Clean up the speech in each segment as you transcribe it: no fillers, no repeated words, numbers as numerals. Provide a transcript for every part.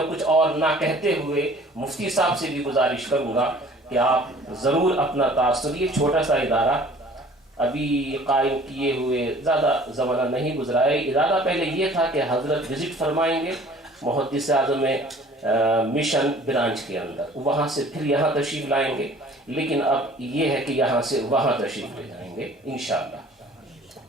میں کچھ اور نہ کہتے ہوئے مفتی صاحب سے بھی گزارش کروں گا کہ آپ ضرور اپنا تاثر، یہ چھوٹا سا ادارہ ابھی قائم کیے ہوئے زیادہ زمانہ نہیں گزرا ہے، ارادہ پہلے یہ تھا کہ حضرت وزٹ فرمائیں گے محدث اعظم مشن برانچ کے اندر، وہاں سے پھر یہاں تشریف لائیں گے، لیکن اب یہ ہے کہ یہاں سے وہاں تشریف لے جائیں گے انشاءاللہ۔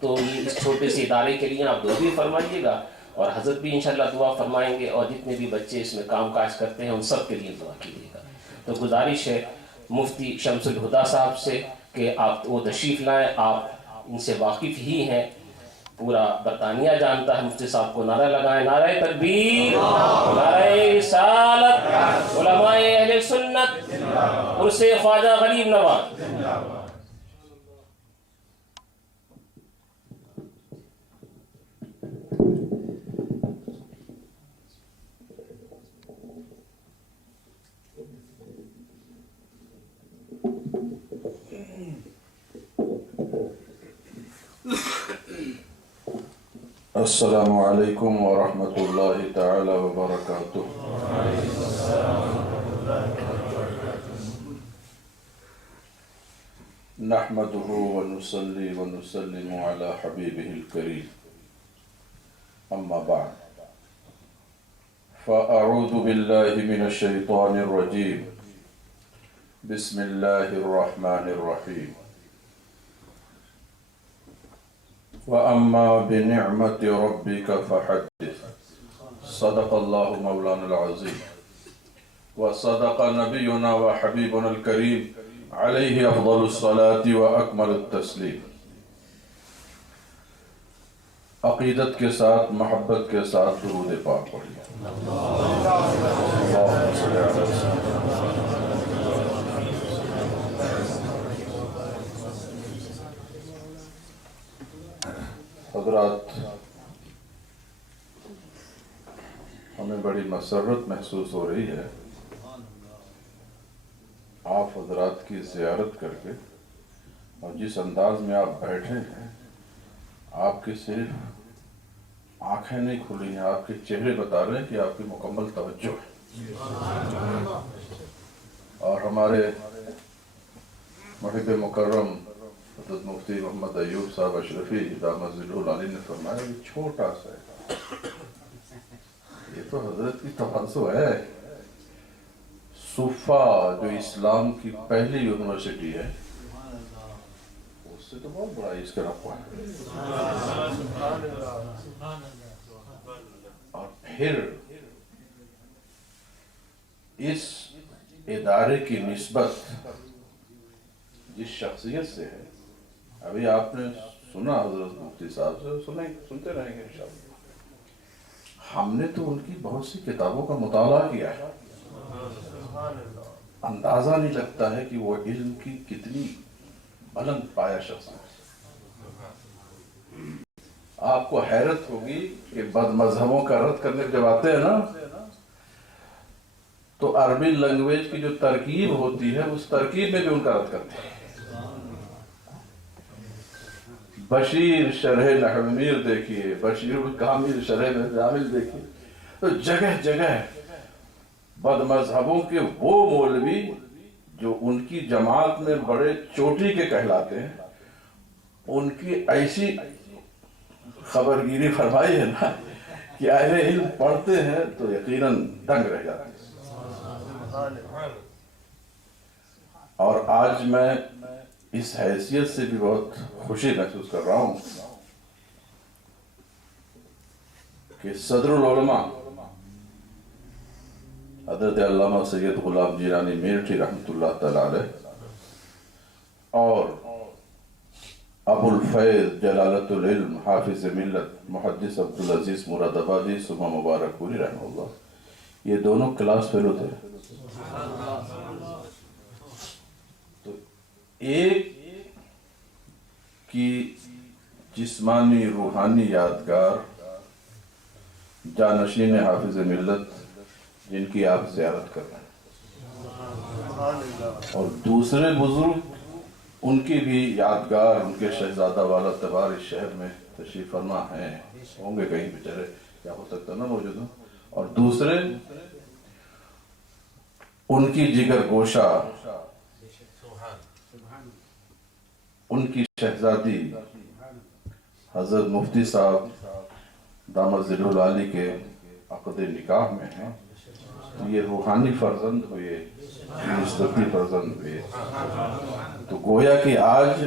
تو یہ اس چھوٹے سے ادارے کے لیے آپ دعا بھی فرمائیے گا، اور حضرت بھی انشاءاللہ دعا فرمائیں گے، اور جتنے بھی بچے اس میں کام کاج کرتے ہیں ان سب کے لیے دعا کیجیے گا۔ تو گزارش ہے مفتی شمس الہدیٰ صاحب سے کہ آپ وہ تشریف لائیں، آپ ان سے واقف ہی ہیں، پورا برطانیہ جانتا ہے مفتی صاحب کو۔ نعرہ لگائیں، نعرہ تکبیر، نعرہ رسالت، علماء اہل سنت، عرس خواجہ غریب نواز۔ السلام علیکم ورحمۃ اللہ تعالی وبرکاتہ۔ نحمده ونصلي ونسلم على حبيبه الكريم، اما بعد، فاعوذ باللہ من الشیطان الرجیم، بسم اللہ الرحمن الرحیم۔ وَأَمَّا بِنِعْمَةِ رَبِّكَ فَحَدِّثْ، صدق اللہ مولانا العظیم، وصدق نبینا وحبیبنا الکریم، علیہ افضل الصلاة واکمل التسلیم۔ عقیدت کے ساتھ، محبت کے ساتھ درود پاک پڑھیے۔ اللہم صل علی سیدنا حضرات، ہمیں بڑی مسرت محسوس ہو رہی ہے آپ حضرات کی زیارت کر کے، اور جس انداز میں آپ بیٹھے ہیں، آپ کی صرف آنکھیں نہیں کھلی ہیں، آپ کے چہرے بتا رہے ہیں کہ آپ کی مکمل توجہ ہے۔ اور ہمارے محب مکرم حضرت مفتی محمد ایوب صاحب اشرفی دامت ظلہ العالی نے فرمایا یہ چھوٹا سا ہے، یہ تو حضرت کی تواضع ہے۔ صوفہ جو اسلام کی پہلی یونیورسٹی ہے، اس سے تو بہت بڑا اس کا رقبہ ہے، اور پھر اس ادارے کی نسبت جس شخصیت سے ہے، ابھی آپ نے سنا حضرت مفتی صاحب سے، سنتے رہیں گے انشاءاللہ۔ ہم نے تو ان کی بہت سی کتابوں کا مطالعہ کیا ہے، اندازہ نہیں لگتا ہے کہ وہ علم کی کتنی بلند پایہ شخصیت۔ آپ کو حیرت ہوگی کہ بد مذہبوں کا رد کرنے جب آتے ہیں نا، تو عربی لینگویج کی جو ترکیب ہوتی ہے اس ترکیب میں بھی ان کا رد کرتے ہیں۔ بشیر شرح نحو میر دیکھیے، بشیر الکامل شرح نظامل دیکھیے، تو جگہ جگہ بد مذہبوں کے وہ مولوی جو ان کی جماعت میں بڑے چوٹی کے کہلاتے ہیں، ان کی ایسی خبرگیری فرمائی ہے نا کہ اہل علم پڑھتے ہیں تو یقیناً دنگ رہ جاتے ہیں۔ اور آج میں اس حیثیت سے بھی بہت خوشی محسوس کر رہا ہوں کہ صدر العلماء حضرت علامہ سید غلام جیلانی میرٹھی رحمۃ اللہ تعالی علیہ اور ابو الفیض جلالت العلم حافظ ملت محدث عبدالعزیز مراد آبادی سما مبارک پوری رحمہ اللہ، یہ دونوں کلاس فیلو تھے۔ تو ایک کی جسمانی روحانی یادگار جانشین حافظ ملت جن کی آپ زیارت کر رہے ہیں، اور دوسرے بزرگ ان کی بھی یادگار، ان کے شہزادہ والا تبار اس شہر میں تشریف فرما ہیں، ہوں گے کہیں بیچارے، کیا ہو سکتا نہ موجود ہوں، اور دوسرے ان کی جگر گوشہ، ان کی شہزادی حضرت مفتی صاحب دامت ظل العالی کے عقد نکاح میں ہیں، یہ روحانی فرزند ہوئے، نسبتی فرزند ہوئے، تو گویا کہ آج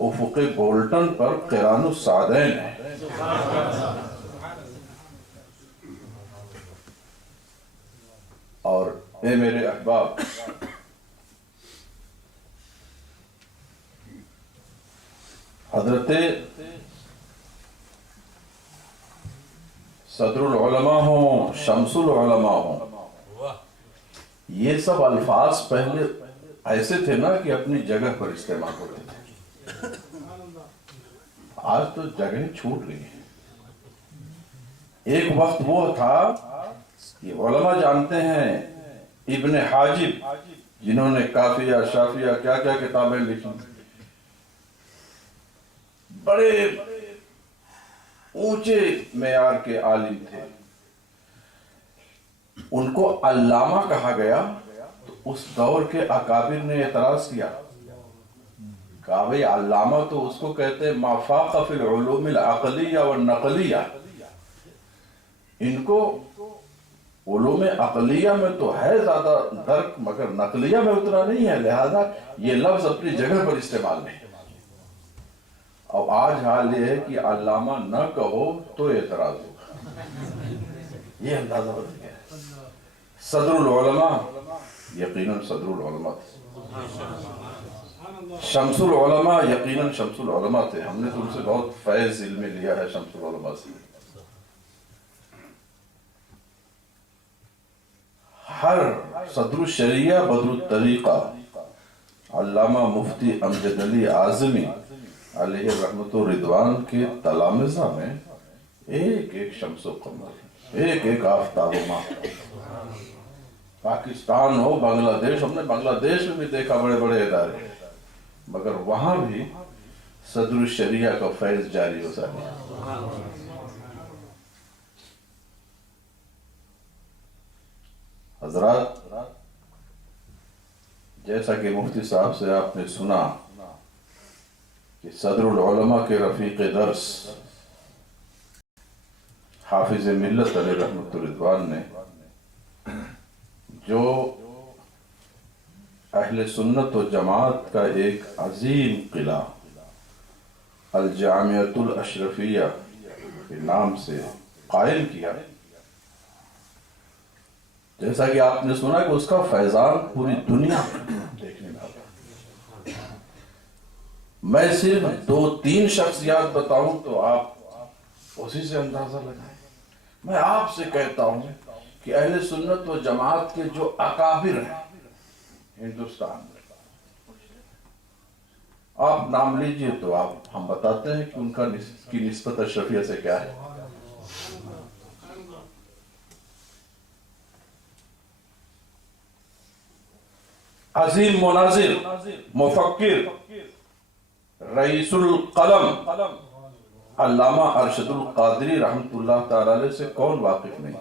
افق گولڈن پر قران السعدین ہے۔ اور اے میرے احباب، حضرت صدر العلماء ہوں، شمس العلماء ہوں، یہ سب الفاظ پہلے ایسے تھے نا کہ اپنی جگہ پر استعمال ہوتے تھے، آج تو جگہ چھوٹ گئی ہیں۔ ایک وقت وہ تھا کہ علماء جانتے ہیں، ابن حاجب جنہوں نے کافیہ شافیہ کیا کیا کتابیں لکھی، بڑے اونچے معیار کے عالم تھے، ان کو علامہ کہا گیا تو اس دور کے اکابر نے اعتراض کیا، کہا بھئی علامہ تو اس کو کہتے ہیں ما فاق فی العلوم العقلیہ والنقلیہ، ان کو علوم عقلیہ میں تو ہے زیادہ درک مگر نقلیہ میں اتنا نہیں ہے، لہذا یہ لفظ اپنی جگہ پر استعمال نہیں۔ اب آج حال یہ ہے کہ علامہ نہ کہو تو اعتراض ہوگا، یہ اندازہ ہو گیا۔ صدر العلماء یقیناً صدر العلماء تھے، شمس العلماء یقیناً شمس العلماء تھے، ہم نے تو ان سے بہت فیض علم لیا ہے شمس العلماء سے۔ ہر صدر الشریعہ بدر الطریقہ علامہ مفتی امجد علی اعظمی علیہ رحمت و رضوان کے تلامذہ میں ایک ایک شمس و قمر، ایک ایک آفتاب و ماہ، پاکستان ہو، بنگلہ دیش، ہم نے بنگلہ دیش میں بھی دیکھا بڑے بڑے ادارے، مگر وہاں بھی صدر الشریعہ کا فیض جاری ہوتا ہے۔ حضرات، جیسا کہ مفتی صاحب سے آپ نے سنا کہ صدر العلماء کے رفیق درس حافظ ملت علیہ رحمت رضوان نے جو اہل سنت و جماعت کا ایک عظیم قلعہ الجامعۃ الاشرفیہ کے نام سے قائم کیا، جیسا کہ آپ نے سنا کہ اس کا فیضان پوری دنیا میں دیکھنے میں آتا ہے۔ میں صرف 2-3 شخصیات بتاؤں تو آپ اسی سے اندازہ لگائیں۔ میں آپ سے کہتا ہوں کہ اہل سنت و جماعت کے جو اکابر ہیں ہندوستان میں، آپ نام لیجئے تو آپ ہم بتاتے ہیں کہ ان کی نسبت اشرفیہ سے کیا ہے۔ عظیم مناظر، مفکر، رئیس القلم علامہ ارشد القادری رحمت اللہ تعالی علیہ سے کون واقف نہیں؟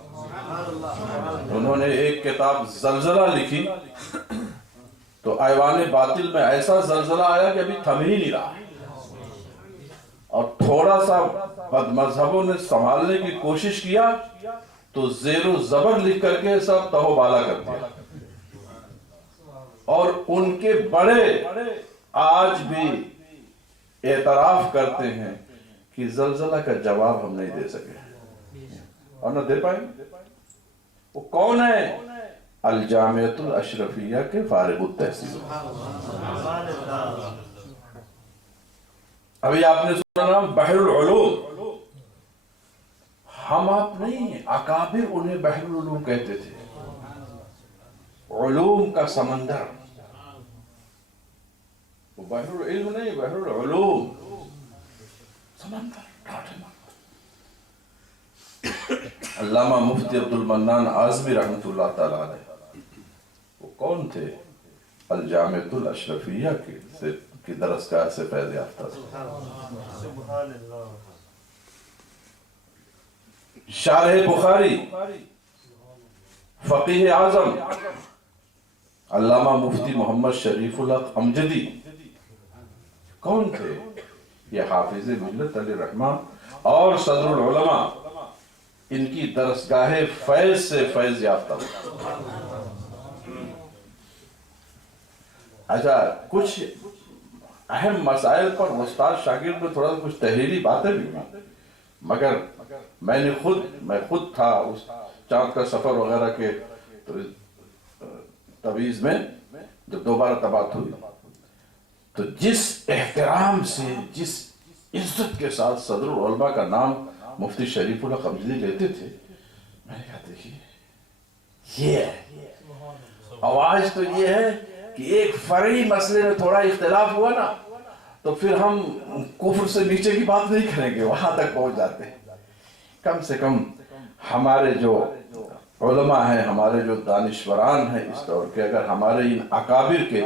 انہوں نے ایک کتاب زلزلہ لکھی تو ایوان باطل میں ایسا زلزلہ آیا کہ ابھی تھم ہی نہیں رہا، اور تھوڑا سا بد مذہبوں نے سنبھالنے کی کوشش کیا تو زیر و زبر لکھ کر کے سب تہو بالا کر دیا، اور ان کے بڑے آج بھی اعتراف کرتے ہیں کہ زلزلہ کا جواب ہم نہیں دے سکے اور نہ دے پائیں۔ وہ کون ہے؟ الجامعۃ الاشرفیہ کے فارغ التحصیل۔ ابھی آپ نے سنا نام بحر العلوم، ہم آپ نہیں، اکابر انہیں بحر العلوم کہتے تھے، علوم کا سمندر، وہ بحر العلم نہیں، بحر العلوم، سمندر۔ علامہ مفتی عبد المنان اعظمی رحمت اللہ تعالی علیہ، وہ کون تھے؟ الجامعۃ الاشرفیہ کی درسگاہ سے فیض یافتہ تھے۔ شارح بخاری، فقیہ اعظم، علامہ مفتی محمد شریف الحق امجدی کون تھے؟ یہ حافظ ملت علیہ رحمہ اور صدر العلماء، ان کی درسگاہ فیض سے فیض یافتہ ہوا۔ اچھا، کچھ اہم مسائل پر استاد شاگرد میں تھوڑا کچھ تحریری باتیں بھی ہوئی، مگر میں خود تھا اس چاند کا سفر وغیرہ کے تویز میں جب دوبارہ تبات ہوئی، تو جس احترام سے، جس عزت کے ساتھ صدر العلماء کا نام مفتی شریف الحق امجدی لیتے تھے، میں نے کہا دیکھیے یہ ہے آواز، تو یہ ہے کہ ایک فرعی مسئلے میں تھوڑا اختلاف ہوا نا تو پھر ہم کفر سے نیچے کی بات نہیں کریں گے، وہاں تک پہنچ جاتے ہیں۔ کم سے کم ہمارے جو علماء ہیں، ہمارے جو دانشوران ہیں اس دور کے، اگر ہمارے ان اکابر کے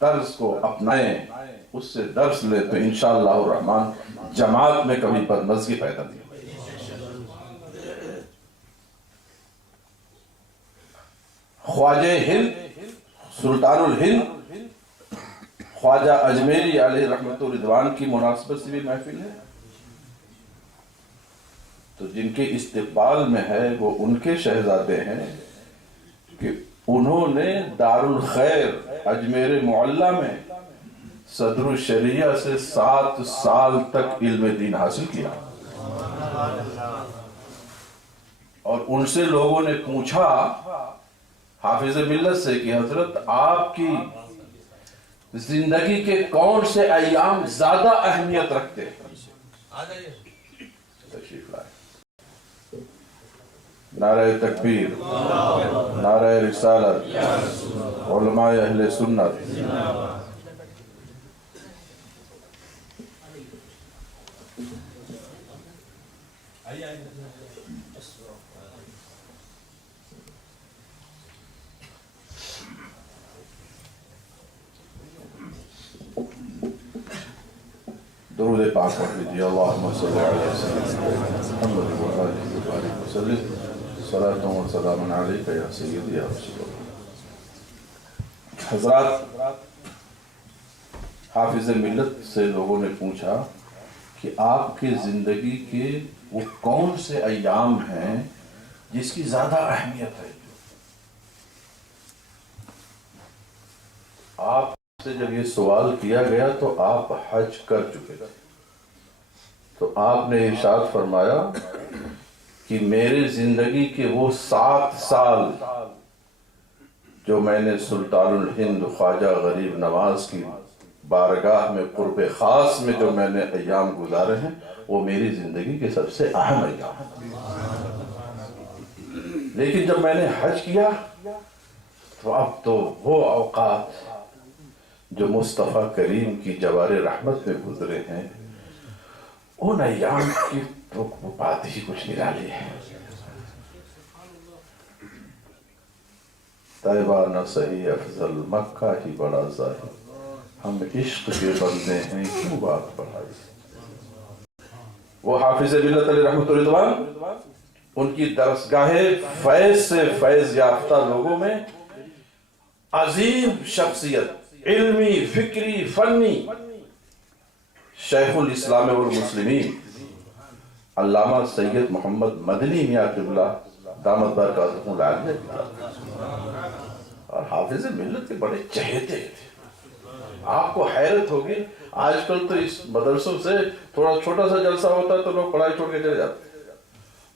طرز کو اپنائیں، اس سے درس لیں، تو انشاءاللہ الرحمن جماعت میں کبھی بدمزگی پیدا نہیں ہوگی۔ خواجہ ہند سلطان الہند خواجہ اجمیری علیہ رحمت الرضوان کی مناسبت سے بھی محفل ہے، تو جن کے استقبال میں ہے وہ ان کے شہزادے ہیں کہ انہوں نے دارالخیر اجمیر معلیٰ میں صدر الشریعہ سے 7 سال تک علم دین حاصل کیا، اور ان سے لوگوں نے پوچھا حافظ ملت سے کہ حضرت آپ کی زندگی کے کون سے ایام زیادہ اہمیت رکھتے ہیں؟ تشریف لائے۔ نعرہ تکبیر، نعرہ رسالت، علماء اہل سنت۔ درود پاک پڑھ لیجیے، اللہم صلی علیہ وسلم محمد وآلہ وبارک وسلم، صلاۃ و سلام علیک یا سیدی یا رسول اللہ۔ حضرات، حافظ ملت سے لوگوں نے پوچھا کہ آپ کے زندگی کے وہ کون سے ایام ہیں جس کی زیادہ اہمیت ہے؟ آپ سے جب یہ سوال کیا گیا تو آپ حج کر چکے تھے، تو آپ نے ارشاد فرمایا کہ میرے زندگی کے وہ 7 سال جو میں نے سلطان الہند خواجہ غریب نواز کی بارگاہ میں قرب خاص میں جو میں نے ایام گزارے ہیں، وہ میری زندگی کے سب سے اہم ایام ہیں۔ لیکن جب میں نے حج کیا تو اب تو وہ اوقات جو مصطفیٰ کریم کی جوار رحمت میں گزرے ہیں، ان ایام کی تو وہ بات ہی کچھ نرالی ہے۔ طیبہ نہ صحیح افضل، مکہ ہی بڑا ظاہر، ہم عشق کے بندے ہیں کیوں بات بڑھائی۔ وہ حافظ ملت علیہ رحمت الرضوان، ان کی درسگاہ فیض سے فیض یافتہ لوگوں میں عظیم شخصیت، علمی، فکری، فنی، شیخ الاسلام والمسلمین علامہ سید محمد مدنی میاں قبلہ دامت برکاتہم العالیہ، اور حافظ ملت کے بڑے چہیتے تھے۔ آپ کو حیرت ہوگی، آج کل تو اس مدرسوں سے تھوڑا چھوٹا سا جلسہ ہوتا ہے تو لوگ پڑھائی چھوڑ کے چلے جاتے ہیں۔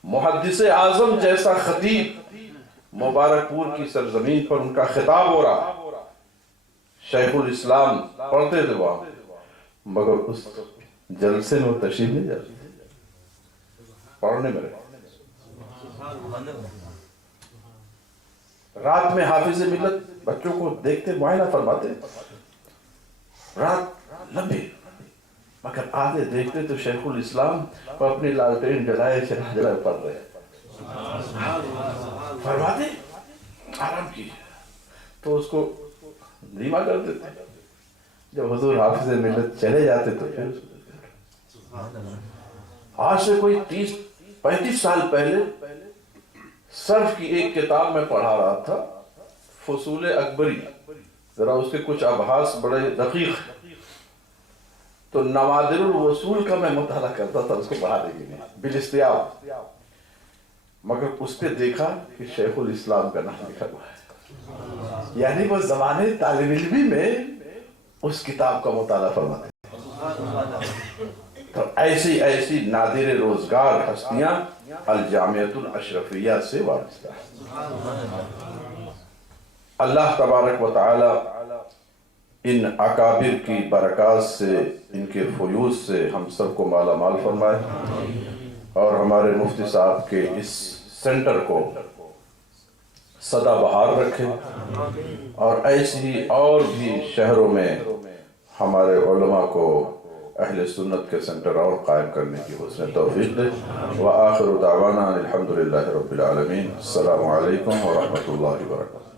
محدث اعظم جیسا خطیب مبارک پور کی سرزمین پر ان کا خطاب ہو رہا، شیخ الاسلام پڑھتے تھے وہاں، مگر اس جلسے میں وہ تشریف نہیں جاتے، پڑھنے میں رہے۔ رات میں حافظ ملت بچوں کو دیکھتے معائنہ فرماتے، رات لمبی، مگر آگے دیکھتے تو شیخ الاسلام کو اپنی لالٹین جلائے چراغ جلائے پڑھ رہے، فرماتے آرام کیجئے، تو اس کو دھیما کر دیتے۔ جب حضور حافظ ملت چلے جاتے تو پھر آج سے کوئی 30-35 سال پہلے صرف کی ایک کتاب میں پڑھا رہا تھا، فصول اکبری، ذرا اس کے کچھ ابحاث بڑے دقیق ہیں، تو نوادر الوصول کا میں مطالعہ کرتا تھا، اس کو پڑھا دے گی بالاستیاب، مگر اس پہ دیکھا کہ شیخ الاسلام کا نام لکھا ہوا ہے، یعنی وہ زمانے طالب علمی میں اس کتاب کا مطالعہ فرماتے ہیں۔ تو ایسی ایسی نادر روزگار ہستیاں الجامعۃ الاشرفیہ سے وابستہ ہیں۔ اللہ تبارک و تعالی ان اکابر کی برکات سے، ان کے فیوض سے ہم سب کو مالا مال فرمائے، اور ہمارے مفتی صاحب کے اس سینٹر کو سدا بہار رکھے، اور ایسی ہی اور بھی شہروں میں ہمارے علماء کو اہل سنت کے سینٹر اور قائم کرنے کی حسن توفیق دے۔ وآخر دعوانا الحمدللہ رب العالمین۔ السلام علیکم ورحمۃ اللہ وبرکاتہ۔